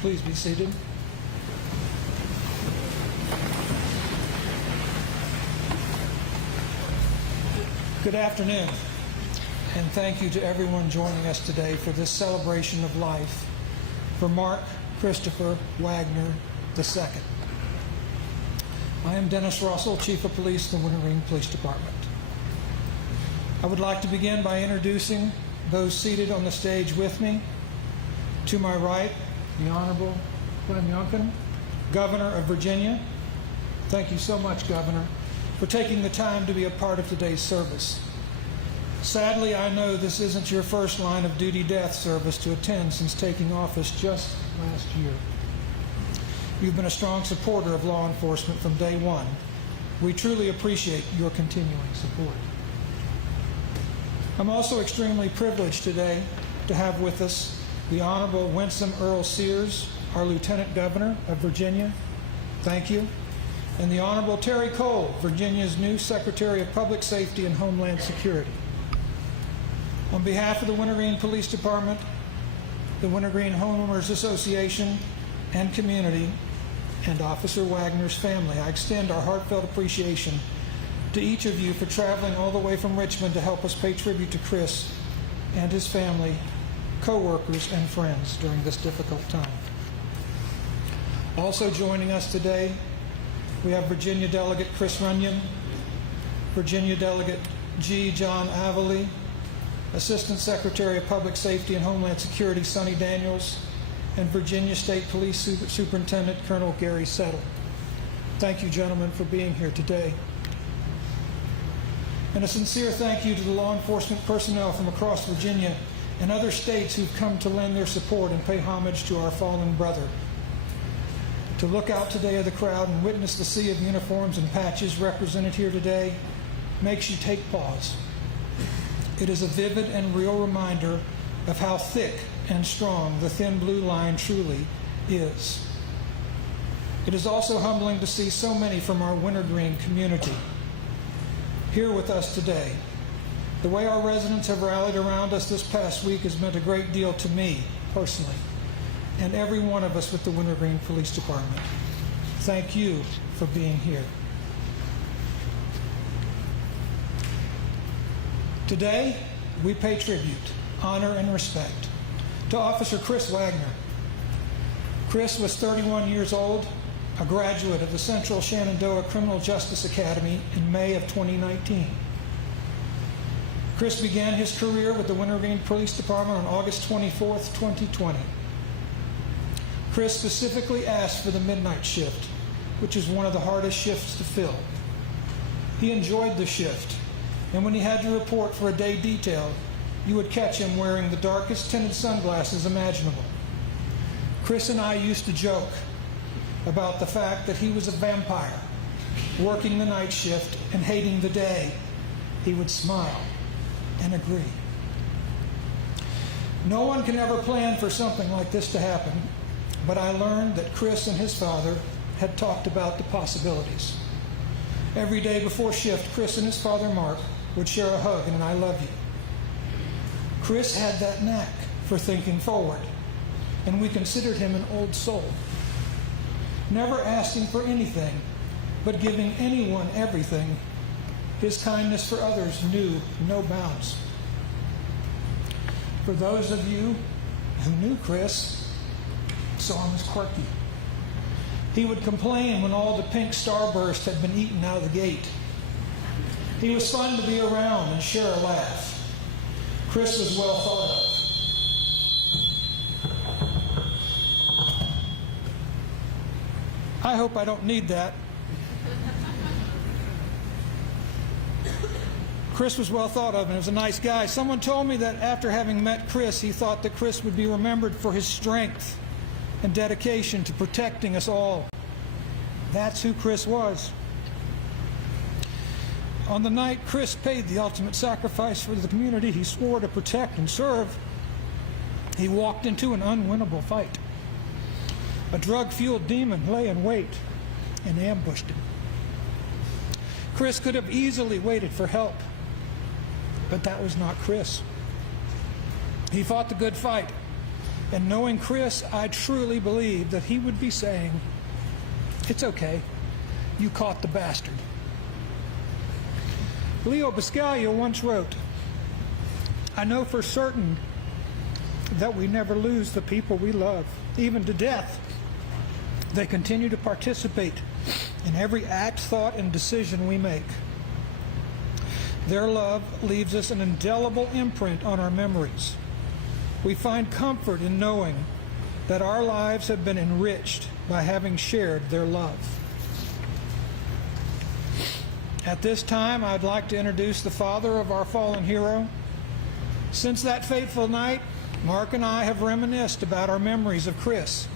Please be seated. Good afternoon, and thank you to everyone joining us today for this celebration of life for Mark Christopher Wagner II. I am Dennis Russell, Chief of Police of the Wintergreen Police Department. I would like to begin by introducing those seated on the stage with me. To my right, the Honorable Glenn Youngkin, Governor of Virginia. Thank you so much, Governor, for taking the time to be a part of today's service. Sadly, I know this isn't your first line of duty death service to attend since taking office just last year. You've been a strong supporter of law enforcement from day one. We truly appreciate your continuing support. I'm also extremely privileged today to have with us the Honorable Winsome Earl Sears, our Lieutenant Governor of Virginia. Thank you. And the Honorable Terry Cole, Virginia's new Secretary of Public Safety and Homeland Security. On behalf of the Wintergreen Police Department, the Wintergreen Homeowners Association and community, and Officer Wagner's family, I extend our heartfelt appreciation to each of you for traveling all the way from Richmond to help us pay tribute to Chris and his family, co-workers, and friends during this difficult time. Also joining us today, we have Virginia Delegate Chris Runyon, Virginia Delegate G. John Avely, Assistant Secretary of Public Safety and Homeland Security Sonny Daniels, and Virginia State Police Superintendent Colonel Gary Settle. Thank you, gentlemen, for being here today. And a sincere thank you to the law enforcement personnel from across Virginia and other states who've come to lend their support and pay homage to our fallen brother. To look out today of the crowd and witness the sea of uniforms and patches represented here today makes you take pause. It is a vivid and real reminder of how thick and strong the thin blue line truly is. It is also humbling to see so many from our Wintergreen community here with us today. The way our residents have rallied around us this past week has meant a great deal to me personally, and every one of us with the Wintergreen Police Department. Thank you for being here. Today, we pay tribute, honor, and respect to Officer Chris Wagner. Chris was 31 years old, a graduate of the Central Shenandoah Criminal Justice Academy in May of 2019. Chris began his career with the Wintergreen Police Department on August 24th, 2020. Chris specifically asked for the midnight shift, which is one of the hardest shifts to fill. He enjoyed the shift, and when he had to report for a day detail, you would catch him wearing the darkest tinted sunglasses imaginable. Chris and I used to joke about the fact that he was a vampire, working the night shift and hating the day. He would smile and agree. No one can ever plan for something like this to happen, but I learned that Chris and his father had talked about the possibilities. Every day before shift, Chris and his father, Mark, would share a hug and an "I love you." Chris had that knack for thinking forward, and we considered him an old soul, never asking for anything, but giving anyone everything. His kindness for others knew no bounds. For those of you who knew Chris, saw him as quirky. He would complain when all the pink starburst had been eaten out of the gate. He was fun to be around and share a laugh. Chris was well thought of. I hope I don't need that. Chris was well thought of and was a nice guy. Someone told me that after having met Chris, he thought that Chris would be remembered for his strength and dedication to protecting us all. That's who Chris was. On the night Chris paid the ultimate sacrifice for the community he swore to protect and serve, he walked into an unwinnable fight. A drug-fueled demon lay in wait and ambushed him. Chris could have easily waited for help, but that was not Chris. He fought the good fight, And knowing Chris, I truly believe that he would be saying, "It's okay, you caught the bastard." Leo Buscaglia once wrote, "I know for certain that we never lose the people we love. Even to death, they continue to participate in every act, thought, and decision we make. Their love leaves us an indelible imprint on our memories. We find comfort in knowing that our lives have been enriched by having shared their love." At this time, I'd like to introduce the father of our fallen hero. Since that fateful night, Mark and I have reminisced about our memories of Chris.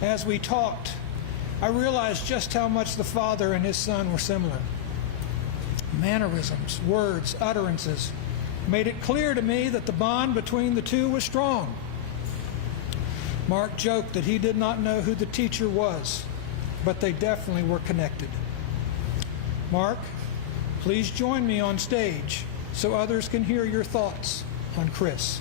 As we talked, I realized just how much the father and his son were similar. Mannerisms, words, utterances made it clear to me that the bond between the two was strong. Mark joked that he did not know who the teacher was, but they definitely were connected. Mark, please join me on stage so others can hear your thoughts on Chris.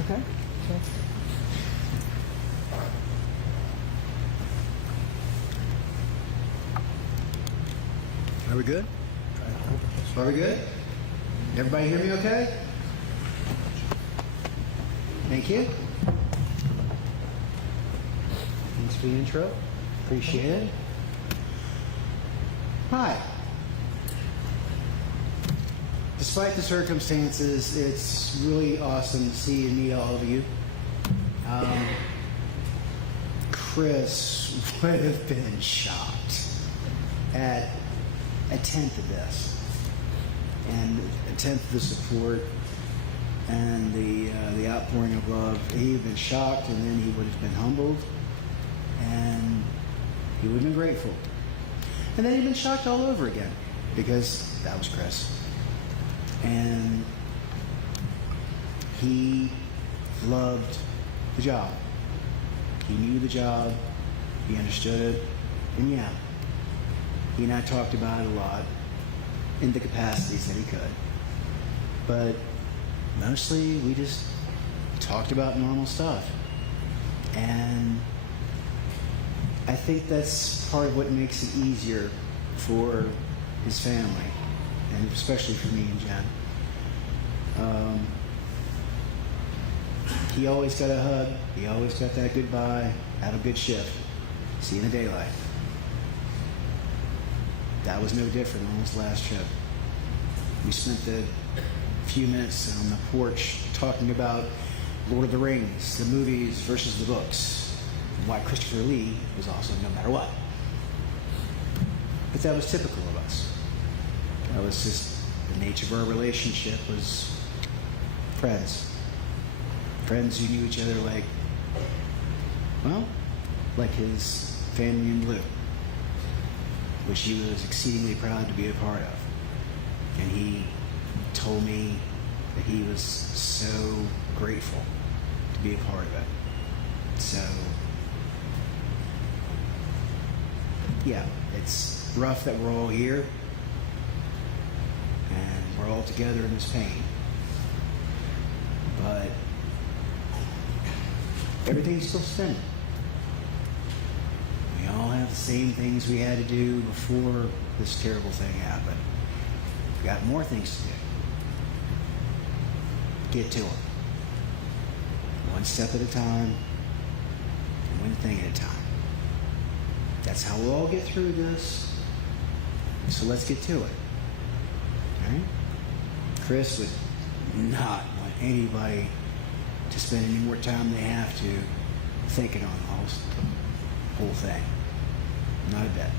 Okay. Are we good? Are we good? Everybody hear me okay? Thank you. Thanks for the intro. Appreciate it. Hi. Despite the circumstances, it's really awesome to see and meet all of you. Chris would have been shocked at a tenth of this, and a tenth of the support and the outpouring of love. He would have been shocked, and then he would have been humbled, and he would have been grateful, and then he'd been shocked all over again, because that was Chris. And he loved the job. He knew the job. He understood it. And yeah, he and I talked about it a lot in the capacities that he could. But mostly we just talked about normal stuff. And I think that's part of what makes it easier for his family, and especially for me and Jen. He always got a hug. He always got that goodbye. Have a good shift. See you in the daylight. That was no different on this last trip. We spent the few minutes on the porch talking about Lord of the Rings, the movies versus the books, and why Christopher Lee was awesome no matter what. But that was typical of us. That was just the nature of our relationship, was friends. Friends who knew each other like, well, like his family in blue, which he was exceedingly proud to be a part of. And he told me that he was so grateful to be a part of it. So, yeah, it's rough that we're all here and we're all together in this pain. But everything's still spinning. We all have the same things we had to do before this terrible thing happened. We've got more things to do. Get to them. One step at a time, and one thing at a time. That's how we'll all get through this. So let's get to it. All right? Chris would not want anybody to spend any more time than they have to thinking on the whole thing. Not a bit.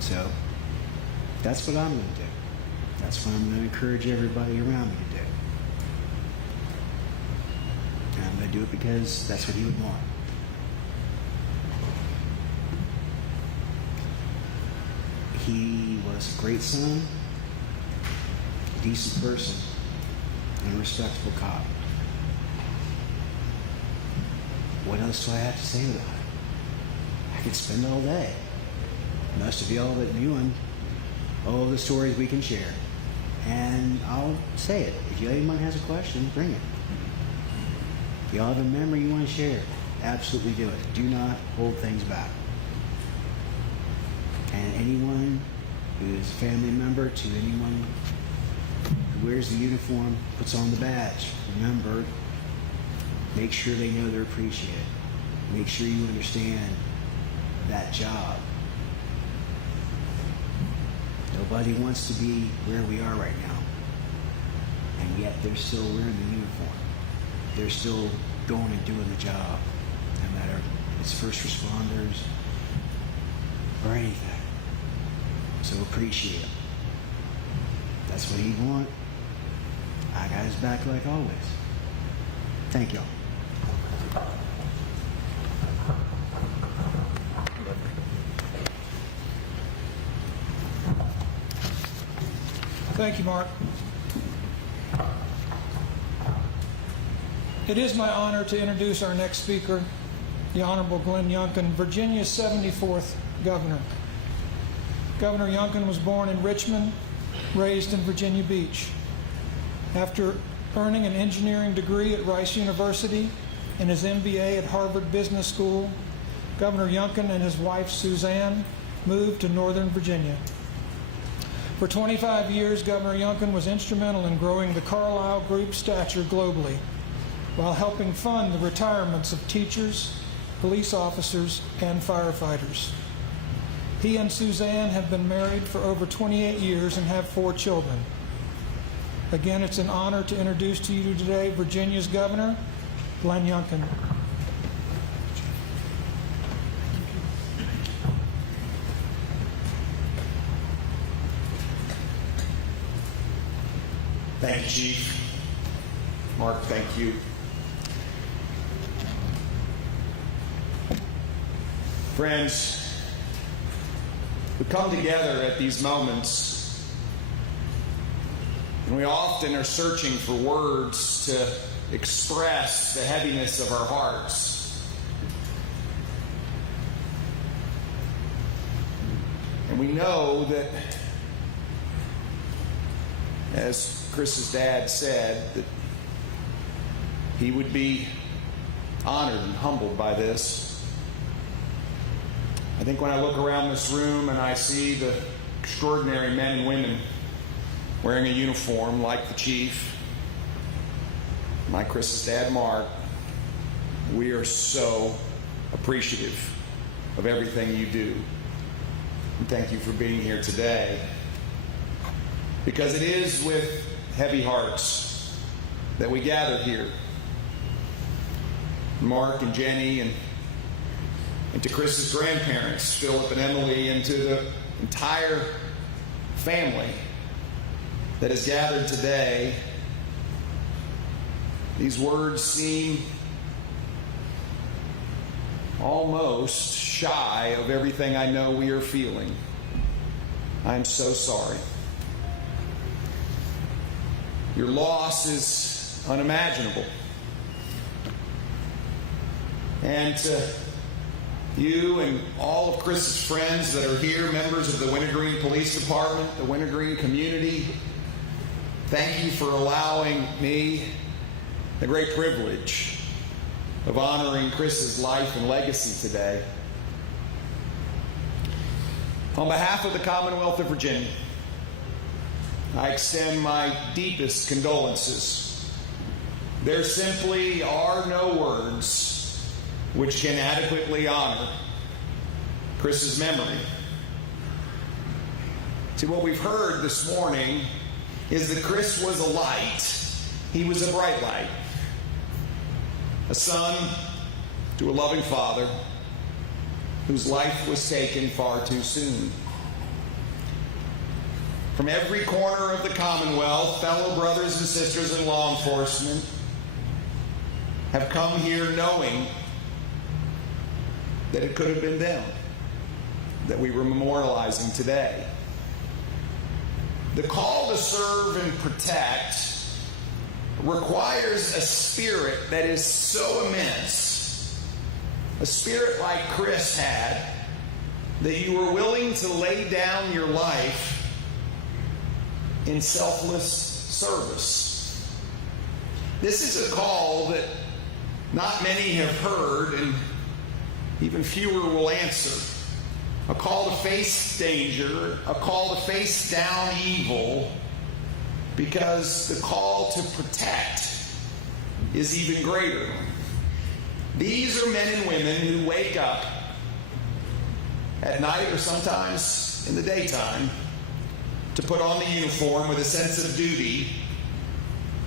So that's what I'm going to do. That's what I'm going to encourage everybody around me to do. And I'm going to do it because that's what he would want. He was a great son, a decent person, and a respectable cop. What else do I have to say about it? I could spend all day. Most of y'all that knew him, all the stories we can share. And I'll say it. If anyone has a question, bring it. If y'all have a memory you want to share, absolutely do it. Do not hold things back. And anyone who is a family member to anyone who wears the uniform, puts on the badge, remember, make sure they know they're appreciated. Make sure you understand that job. Nobody wants to be where we are right now. And yet they're still wearing the uniform. They're still going and doing the job. No matter if it's first responders or anything. So appreciate it. That's what he'd want. I got his back like always. Thank y'all. Thank you, Mark. It is my honor to introduce our next speaker, the Honorable Glenn Youngkin, Virginia's 74th governor. Governor Youngkin was born in Richmond, raised in Virginia Beach. After earning an engineering degree at Rice University and his MBA at Harvard Business School, Governor Youngkin and his wife Suzanne moved to Northern Virginia. For 25 years, Governor Youngkin was instrumental in growing the Carlyle Group's stature globally, while helping fund the retirements of teachers, police officers, and firefighters. He and Suzanne have been married for over 28 years and have 4 children. Again, it's an honor to introduce to you today Virginia's Governor, Glenn Youngkin. Thank you, Chief. Mark, thank you. Friends, we come together at these moments, and we often are searching for words to express the heaviness of our hearts. And we know that, as Chris's dad said, that he would be honored and humbled by this. I think when I look around this room and I see the extraordinary men and women wearing a uniform like the Chief, like Chris's dad, Mark, we are so appreciative of everything you do. And thank you for being here today. Because it is with heavy hearts that we gather here. Mark and Jenny and to Chris's grandparents, Philip and Emily, and to the entire family that has gathered today, these words seem almost shy of everything I know we are feeling. I am so sorry. Your loss is unimaginable. And to you and all of Chris's friends that are here, members of the Wintergreen Police Department, the Wintergreen community, thank you for allowing me the great privilege of honoring Chris's life and legacy today. On behalf of the Commonwealth of Virginia, I extend my deepest condolences. There simply are no words which can adequately honor Chris's memory. See, what we've heard this morning is that Chris was a light. He was a bright light. A son to a loving father whose life was taken far too soon. From every corner of the Commonwealth, fellow brothers and sisters in law enforcement have come here knowing that it could have been them that we were memorializing today. The call to serve and protect requires a spirit that is so immense A spirit like Chris had, that you were willing to lay down your life in selfless service. This is a call that not many have heard, and even fewer will answer. A call to face danger, a call to face down evil, because the call to protect is even greater. These are men and women who wake up at night or sometimes in the daytime to put on the uniform with a sense of duty,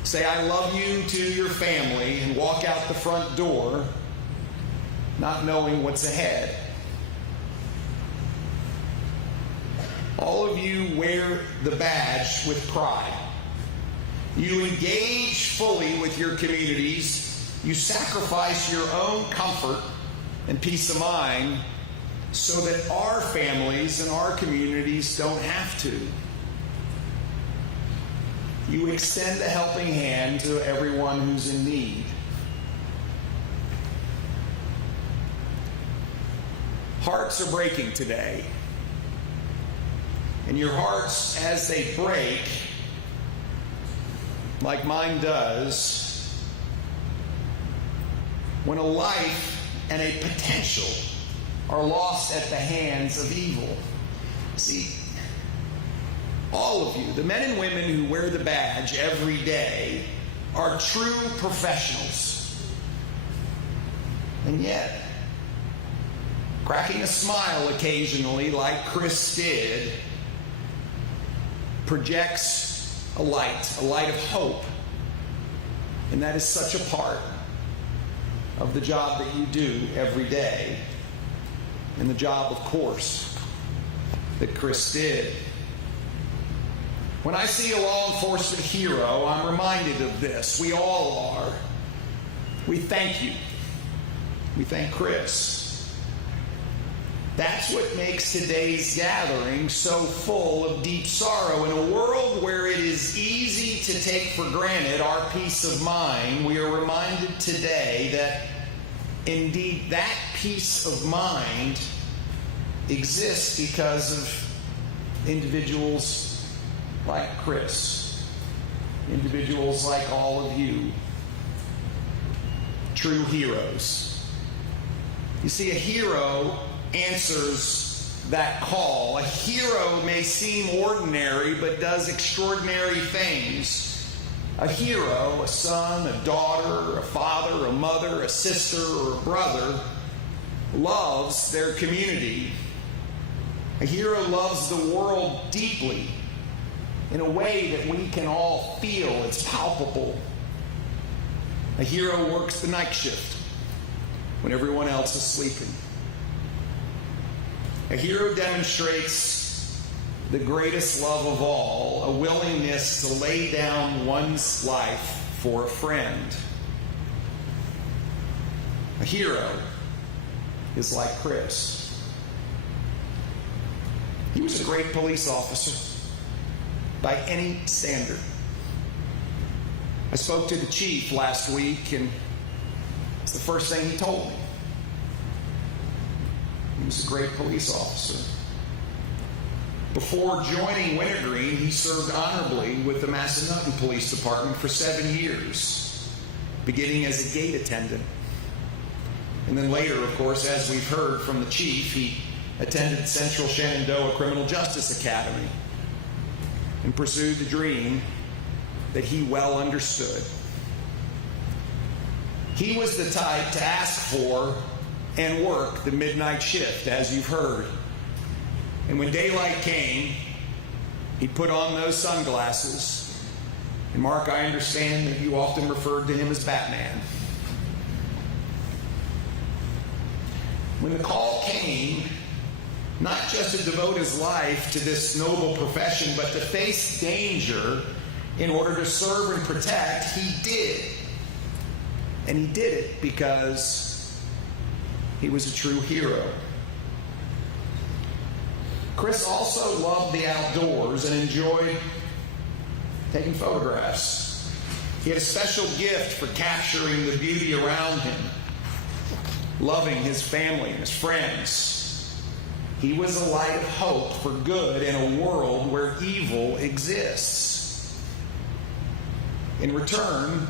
say I love you to your family, and walk out the front door not knowing what's ahead. All of you wear the badge with pride. You engage fully with your communities. You sacrifice your own comfort and peace of mind so that our families and our communities don't have to. You extend a helping hand to everyone who's in need. Hearts are breaking today. And your hearts, as they break, like mine does, when a life and a potential are lost at the hands of evil. See, all of you, the men and women who wear the badge every day, are true professionals. And yet, cracking a smile occasionally, like Chris did, projects a light of hope. And that is such a part of the job that you do every day. And the job, of course, that Chris did. When I see a law enforcement hero, I'm reminded of this. We all are. We thank you. We thank Chris. That's what makes today's gathering so full of deep sorrow. In a world where it is easy to take for granted our peace of mind, we are reminded today that indeed that peace of mind exists because of individuals like Chris, individuals like all of you, true heroes. You see, a hero answers that call. A hero may seem ordinary, but does extraordinary things. A hero, a son, a daughter, a father, a mother, a sister, or a brother, loves their community. A hero loves the world deeply, in a way that we can all feel. It's palpable. A hero works the night shift when everyone else is sleeping. A hero demonstrates the greatest love of all, a willingness to lay down one's life for a friend. A hero is like Chris. He was a great police officer by any standard. I spoke to the chief last week, and it's the first thing he told me. He was a great police officer. Before joining Wintergreen, he served honorably with the Massanutten Police Department for 7 years, beginning as a gate attendant. And then later, of course, as we've heard from the chief, he attended Central Shenandoah Criminal Justice Academy and pursued the dream that he well understood. He was the type to ask for and work the midnight shift, as you've heard. And when daylight came, he'd put on those sunglasses. And Mark, I understand that you often referred to him as Batman. When the call came, not just to devote his life to this noble profession, but to face danger in order to serve and protect, he did. And he did it because he was a true hero. Chris also loved the outdoors and enjoyed taking photographs. He had a special gift for capturing the beauty around him. loving his family and his friends. He was a light of hope for good in a world where evil exists. In return,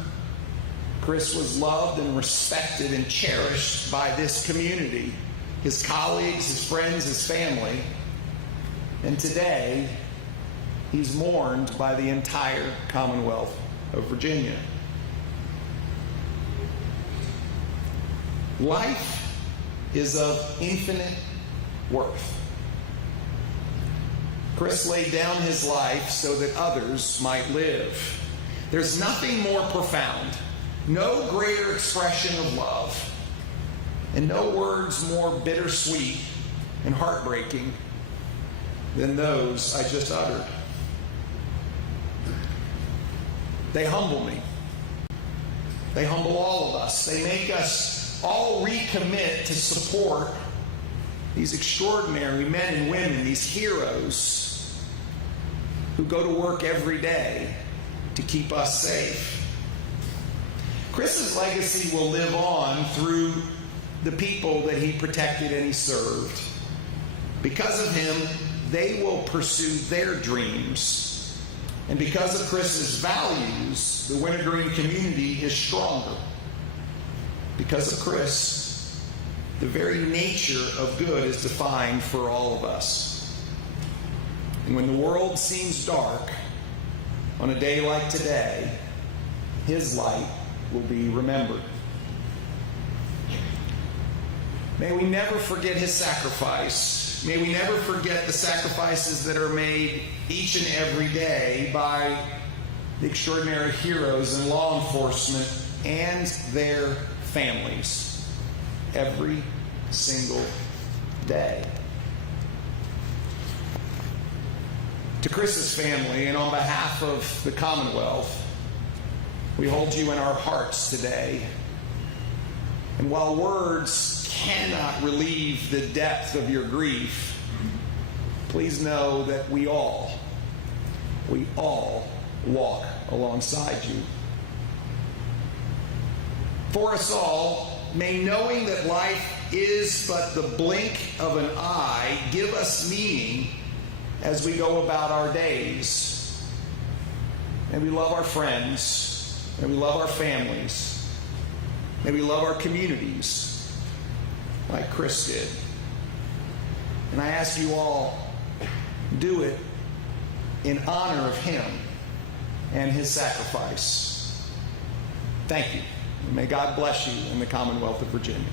Chris was loved and respected and cherished by this community, his colleagues, his friends, his family. And today, he's mourned by the entire Commonwealth of Virginia. Life is of infinite worth. Chris laid down his life so that others might live. There's nothing more profound, no greater expression of love, and no words more bittersweet and heartbreaking than those I just uttered. They humble me. They humble all of us. They make us all recommit to support these extraordinary men and women, these heroes who go to work every day to keep us safe. Chris's legacy will live on through the people that he protected and he served. Because of him, they will pursue their dreams. And because of Chris's values, the Wintergreen community is stronger. Because of Chris, the very nature of good is defined for all of us. And when the world seems dark, on a day like today, his light will be remembered. May we never forget his sacrifice. May we never forget the sacrifices that are made each and every day by the extraordinary heroes in law enforcement and their families every single day. To Chris's family and on behalf of the Commonwealth, we hold you in our hearts today. And while words cannot relieve the depth of your grief, please know that we all walk alongside you. For us all, may knowing that life is but the blink of an eye give us meaning as we go about our days. May we love our friends. May we love our families. May we love our communities like Chris did. And I ask you all, do it in honor of him and his sacrifice. Thank you. And may God bless you in the Commonwealth of Virginia.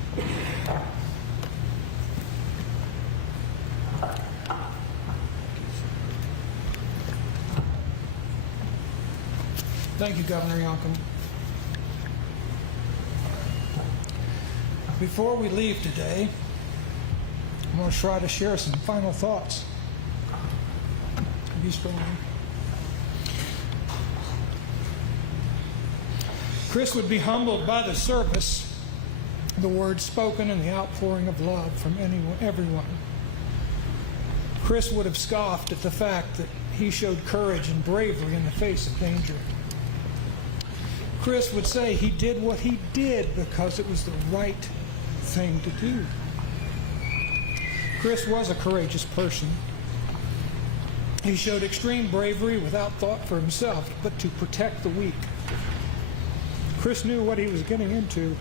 Thank you, Governor Youngkin. Before we leave today, I'm going to try to share some final thoughts. Have you spoken? Chris would be humbled by the service, the words spoken, and the outpouring of love from everyone. Chris would have scoffed at the fact that he showed courage and bravery in the face of danger. Chris would say he did what he did because it was the right thing to do. Chris was a courageous person. He showed extreme bravery without thought for himself, but to protect the weak. Chris knew what he was getting into,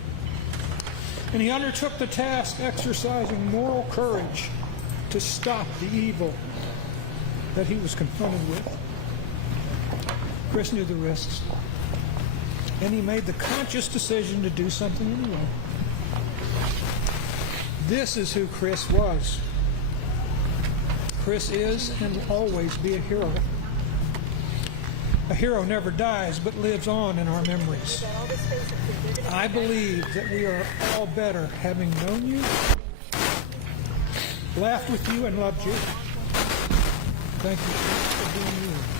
and he undertook the task exercising moral courage to stop the evil that he was confronted with. Chris knew the risks, and he made the conscious decision to do something anyway. This is who Chris was. Chris is and will always be a hero. A hero never dies, but lives on in our memories. I believe that we are all better having known you, laughed with you, and loved you. Thank you for being you.